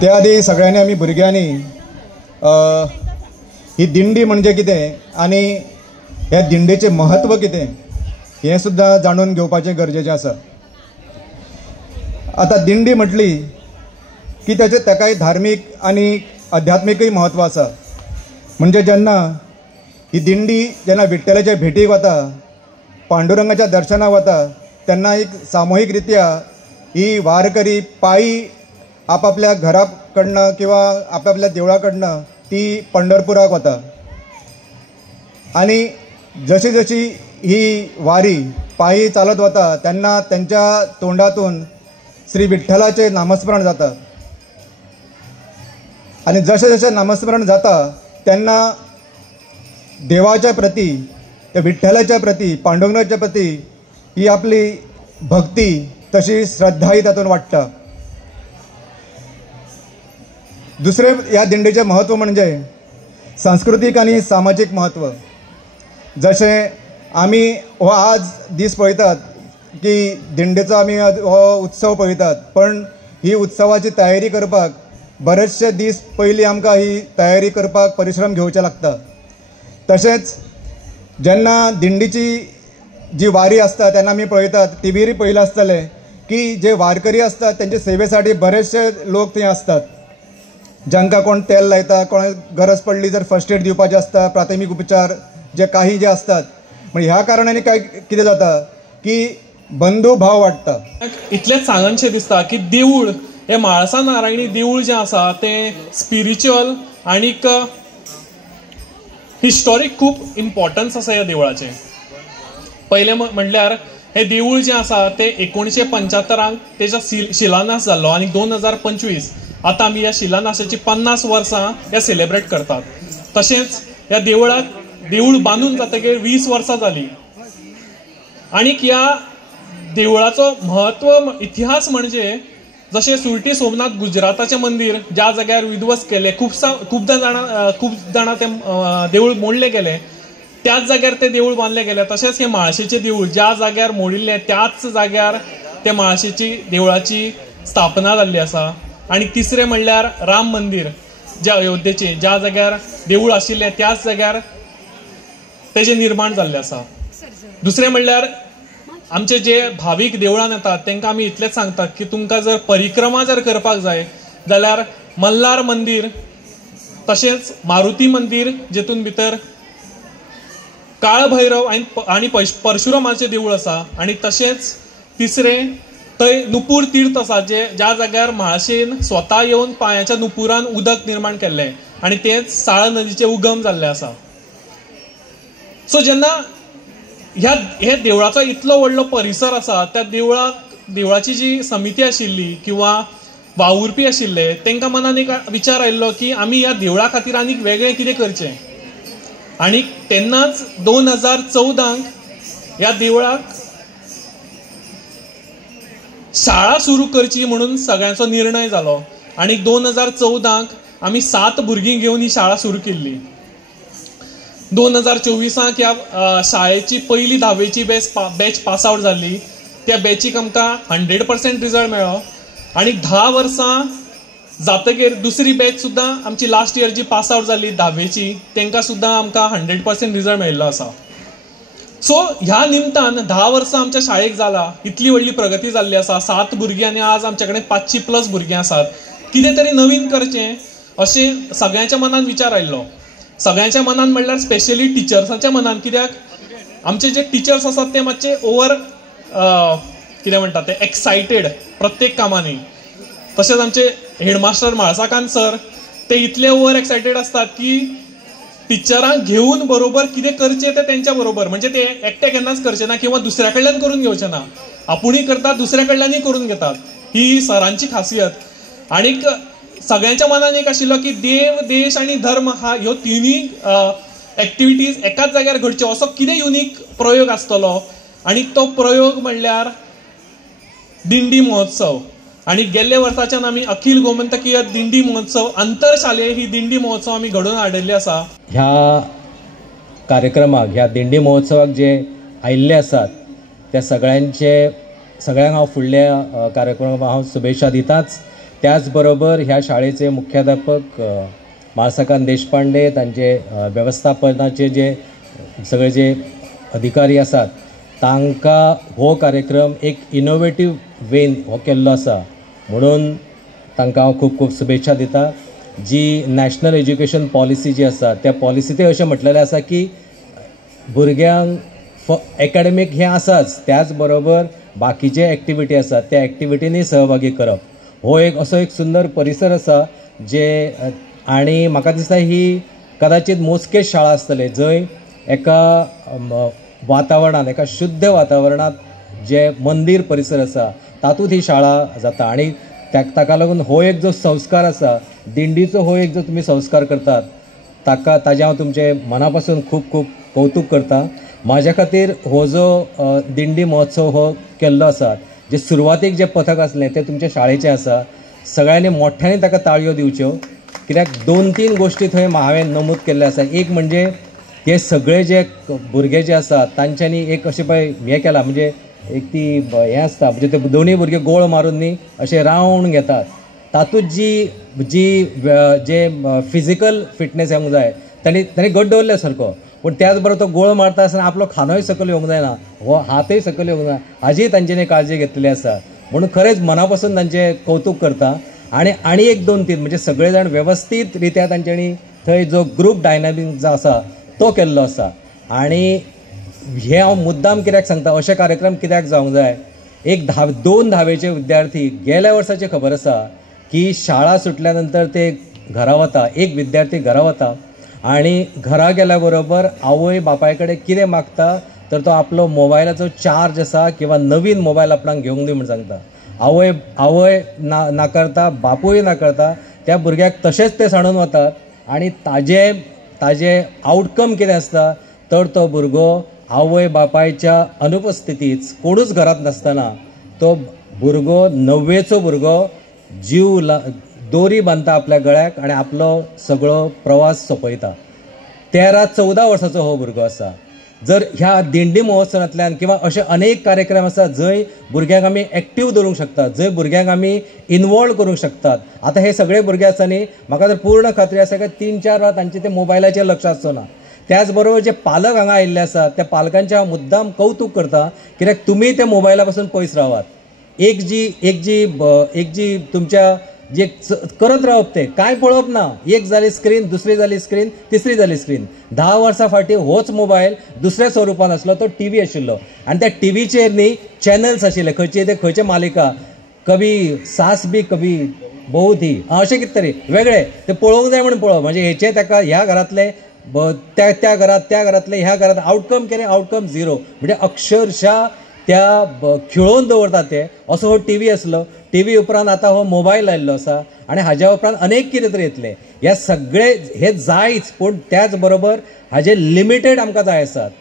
त्या आधी सगळ्यांनी आमी भुरग्यांनी ही दिंडी म्हणजे कितें आनी ह्या दिंडेचें महत्व कितें हें सुद्दां जाणून घेवपाचें गरजेचें आसा। आता दिंडी म्हटली की ताकाय धार्मीक आनी आध्यात्मिकय महत्व आसा। म्हणजे जेन्ना ही दिंडी जेन्ना विठ्ठलाच्या भेटीक वता, पांडुरंगाच्या दर्शनाक वता, तेन्ना एक सामुहीक रित्या ही वारकरी पायी आपापल्या घरा कडनं किंवा आपापल्या देवळा कडनं ती पंढरपुराक वता। आणि जशी जशी ही वारी पायी चालत वता तेन्ना त्यांच्या तोंडातून श्री विठ्ठलाचे नामस्मरण जाता। आणि जसे जसे नामस्मरण जाता तेन्ना देवाच्या प्रती, त्या विठ्ठलाच्या प्रती, पांडुरंगाच्या प्रती ही आपली भक्ती तशी श्रद्धाही तातून वाडटा। दुसरे ह्या दिंडेचे महत्व म्हणजे सांस्कृतिक आणि सामाजिक महत्व। जशें आमी हो आज दीस पळयतात की दिंडेचो आमी हो उत्सव पळयतात, पण ही उत्सवाची तयारी करपाक बरेचशे दीस पयलीं आमकां ही तयारी करपाक परिश्रम घेवचे लागता। तशेंच जेन्ना दिंडीची जी वारी आसता तेन्ना आमी पळयतात, टीव्हीर पळयलें आसतलें की जे वारकरी असतात त्यांचे सेवेसाठी बरेचशे लोक थंय असतात, जांकां कोण तेल लायता, कोण गरज पडली जर फर्स्ट एड दिवपाचें आसता, प्राथमीक उपचार जे काही जे असतात। म्हणजे ह्या कारणांनी काय कितें जाता की बंधू भाव वाडटा। इतलेंच सांगनशें दिसता की देवूळ हे म्हाळसा नारायणी देवूळ जें आसा तें स्पिरिच्युअल आनीक हिस्टॉरीक खूब इम्पॉर्टन्स आसा ह्या देवळाचें। पयलें म्हणल्यार हे देवूळ जें आसा तें 1975 तेजो शिलान्यास जाल्लो आनी 2025 आतां आमी ह्या शिलान्यासाची 50 वर्सां हे सेलेब्रेट करतात। तशेंच ह्या देवळाक देवूळ बांदून जातकीर 20 वर्सां जालीं। आनीक ह्या देवळाचो महत्व इतिहास म्हणजे जशें सुरटी सोमनाथ गुजराताचें मंदिर ज्या जाग्यार विध्वस्त केलें, खूब जाणां तें देवूळ मोडलें गेलें, त्याच जाग्यार तें देवूळ बांदलें गेलें। तशेंच हें म्हाळशेचें देवूळ ज्या जाग्यार मोडिल्लें त्याच जाग्यार त्या म्हाळशेची देवळाची स्थापना जाल्ली आसा। आनी तिसरें म्हणल्यार राम मंदिर ज्या अयोध्येचें ज्या जाग्यार देवूळ आशिल्लें त्याच जाग्यार तेजें निर्माण जाल्लें आसा। दुसरें म्हणल्यार आमचे जे भावीक देवळान येतात तांकां आमी इतलेंच सांगतात की तुमकां जर परिक्रमा जर करपाक जाय जाल्यार मल्हार मंदिर, तशेंच मारुती मंदिर जेतून भितर काळ भैरव आनी परशुरामाचें देवूळ आसा, आनी तशेंच तिसरें थंय नुपूर तीर्थ आसा ज्या जाग्यार म्हाळशेन स्वता येवन पांयाच्या नुपुरान उदक निर्माण केल्लें आनी तेंच साळ नदीचें उगम जाल्लें आसा। सो जेन्ना हे देवळाचो इतलो व्हडलो परिसर आसा, त्या देवळाची जी समिती आशिल्ली किंवा वावुरपी आशिल्ले तांकां मनान एक विचार आयिल्लो की आमी ह्या देवळा खातीर आनीक वेगळें कितें करचें। आनी तेन्नाच 2014 ह्या देवळाक शाळा सुरू करची म्हणून सगळ्यांचो निर्णय जालो आनी 2014 आमी 7 भुरगीं घेवन ही शाळा सुरू केल्ली। 2024 ह्या शाळेची पयली 10वीची बॅच पास आवट जाल्ली। त्या बॅचीक आमकां 100% रिजल्ट मेळ्ळो आनी 10 वर्सां जातकीर दुसरी बॅच सुद्दां आमची लास्ट इयर जी पास आवट जाल्ली 10वीची तांकां सुद्दां आमकां 100% रिजल्ट मेळिल्लो आसा। सो ह्या निमतान 10 वर्सां आमच्या शाळेक जाला, इतली व्हडली प्रगती जाल्ली आसा। 7 भुरगीं आनी आज आमचे कडेन 500+ भुरगीं आसात। कितें तरी नवीन करचें अशें सगळ्यांच्या मनान विचार आयिल्लो। सगळ्यांच्या मनान म्हणल्यार स्पेशली टिचर्सांच्या मनान, कित्याक आमचे जे टिचर्स आसात ते मातशे ओवर कितें म्हणटात ते एक्सायटेड प्रत्येक कामांनी। तशेंच आमचे हेडमास्टर म्हाळसाकांत सर ते इतले ओवर एक्सायटेड असतात की टिचरांक घेवन बरोबर कितें करचें तें तेंच्या बरोबर, म्हणजे ते एकटे केन्नाच करचे ना किंवा दुसऱ्या कडल्यान करून घेवचे ना, आपुणूय करतात दुसऱ्या कडल्यानय करून घेतात। ही सरांची खासियत। आनीक सगळ्यांच्या मनान एक आशिल्लो की देव, देश आनी धर्म ह्यो तिनूय एक्टिविटीज एकाच जाग्यार घडच्यो असो कितें युनीक प्रयोग आसतलो। आनी तो प्रयोग म्हणल्यार दिंडी महोत्सव। आणि गेल्ले वर्साच्यान आमी अखिल गोमंतकीय दिंडी महोत्सव आंतरशालेय ही दिंडी महोत्सव आमी घडोवन हाडिल्ले आसा। ह्या कार्यक्रमाक, ह्या दिंडी महोत्सवाक जे आयिल्ले आसात त्या सगळ्यांक हांव फुडल्या कार्यक्रमाक हांव शुभेच्छा दिताच। त्याच बरोबर ह्या शाळेचे मुख्याध्यापक माळसाकांत देशपांडे, तांचे व्यवस्थापनाचे जे सगळे जे अधिकारी आसात तांकां हो कार्यक्रम एक इनोवेटीव वेन हो केल्लो आसा म्हणून तांकां हांव खूब खूब शुभेच्छा दिता. जी नॅशनल एज्युकेशन पॉलिसी जी आसा त्या पॉलिसींतय अशें म्हटलेलें आसा की भुरग्यांक एकाडेमीक हें आसाच, त्याच बरोबर बाकीचे एक्टिविटी आसात त्या एक्टिविटींनी सहभागी करप. हो एक असो एक सुंदर परिसर आसा जे आनी म्हाका दिसता ही कदाचित मोजकेच शाळा आसतले जंय एका वातावरणांत एका शुद्ध वातावरणांत जे मंदीर परिसर आसा तातूंत ही शाळा जाता. आनी ताका लागून हो एक जो संस्कार आसा दिंडीचो हो एक जो तुमी संस्कार करतात ताजें हांव तुमचे मना पासून खूब खूब कौतुक करता. म्हाज्या खातीर हो जो दिंडी महोत्सव हो केल्लो आसा जे सुरवातीक जे पथक आसलें तें तुमच्या शाळेचें आसा. सगळ्यांनी मोठ्यांनी ताका ताळयो दिवच्यो कित्याक 2-3 गोश्टी थंय हांवें नमूद केल्ले आसा. एक म्हणजे हे सगळे जे भुरगे जे आसात तांच्यांनी एक अशें पळय हें केलां म्हणजे एक ती हें आसता म्हणजे ते दोनूय भुरगे गोळ मारून न्ही अशे रावंड घेतात. तातूंत जे फिजिकल फिटनेस येवंक जाय तांणी घट दवरल्या सारको पूण त्याच बरोबर तो गोळ मारता आसतना आपलो खांदोय सकयल येवंक जायना हो हातय सकयल येवंक जाय हाजी तांच्यांनी काळजी घेतलेली आसा. म्हणून खरेंच मना पासून तांचें कौतुक करता. आनी एक 2-3 म्हणजे सगळे जाण वेवस्थीत रित्या तांच्यांनी थंय जो ग्रूप डायनामीक जो आसा तो केल्लो आसा. आनी हे हांव मुद्दाम कित्याक सांगता अशे कार्यक्रम कित्याक जावंक जाय. एक 2 धावेचे विद्यार्थी गेल्या वर्साचे खबर आसा की शाळा सुटल्या नंतर ते घरा वता एक विद्यार्थी घरा वता आनी घरा गेल्या बरोबर आवय बापाय कडेन कितें मागता तर तो आपलो मोबायलाचो चार्ज आसा किंवा नवीन मोबायल आपणाक घेवंक दी म्हूण सांगता. आवय नाकारता बापूय नाकारता त्या भुरग्याक तशेंच ते सांडून वतात आनी ताजे आउटकम कितें आसता तर तो भुरगो आवय बापायच्या अनुपस्थितीत कोणूच घरांत नासतना तो भुरगो 9वेचो भुरगो जीव दोरी बांदता आपल्या गळ्याक आनी आपलो सगळो प्रवास सोंपयता. 13-14 वर्साचो हो भुरगो आसा. जर ह्या दिंडी महोत्सवांतल्यान किंवा असे अनेक कार्यक्रम आसात जंय भुरग्यांक आमी एक्टीव दवरूंक शकतात जंय भुरग्यांक आमी इनवॉल्व करूंक शकतात. आतां हे सगळे भुरगे आसा न्ही म्हाका तर पूर्ण खात्री आसा की 3-4 वरां तांचे ते मोबायलाचेर लक्ष आसचो ना. त्याच बरोबर जे पालक हांगा आयिल्ले आसात त्या पालकांचे हांव मुद्दाम कौतुक करता कित्याक तुमी ते मोबायला पासून पयस रावात. एक जी तुमच्या जे करत रावप ते कांय पळोवप ना. एक जाली स्क्रीन दुसरी जाली स्क्रीन तिसरी जाली स्क्रीन. 10 वर्सां फाटीं होच मोबायल दुसऱ्या स्वरुपान आसलो तो टीव्ही आशिल्लो आनी त्या टीव्हीचेर न्ही चॅनल्स आशिल्ले खंयचे मालिका कभी सास भी कभी बहू थी अशें कितें तरी वेगळे ते पळोवंक जाय म्हणून पळोवप म्हणजे हेचे ताका ह्या घरांतले त्या घरांतले ह्या घरांत आउटकम कितें आउटकम 0 म्हणजे अक्षरशः त्या खिळोवन दवरतात ते असो हो टीव्ही आसलो. टीव्ही उपरांत आतां हो मोबायल आयिल्लो आसा आनी हाज्या उपरांत अनेक कितें तरी येतले. हे सगळे हे जायच पूण त्याच बरोबर हाजे लिमिटेड आमकां जाय आसात.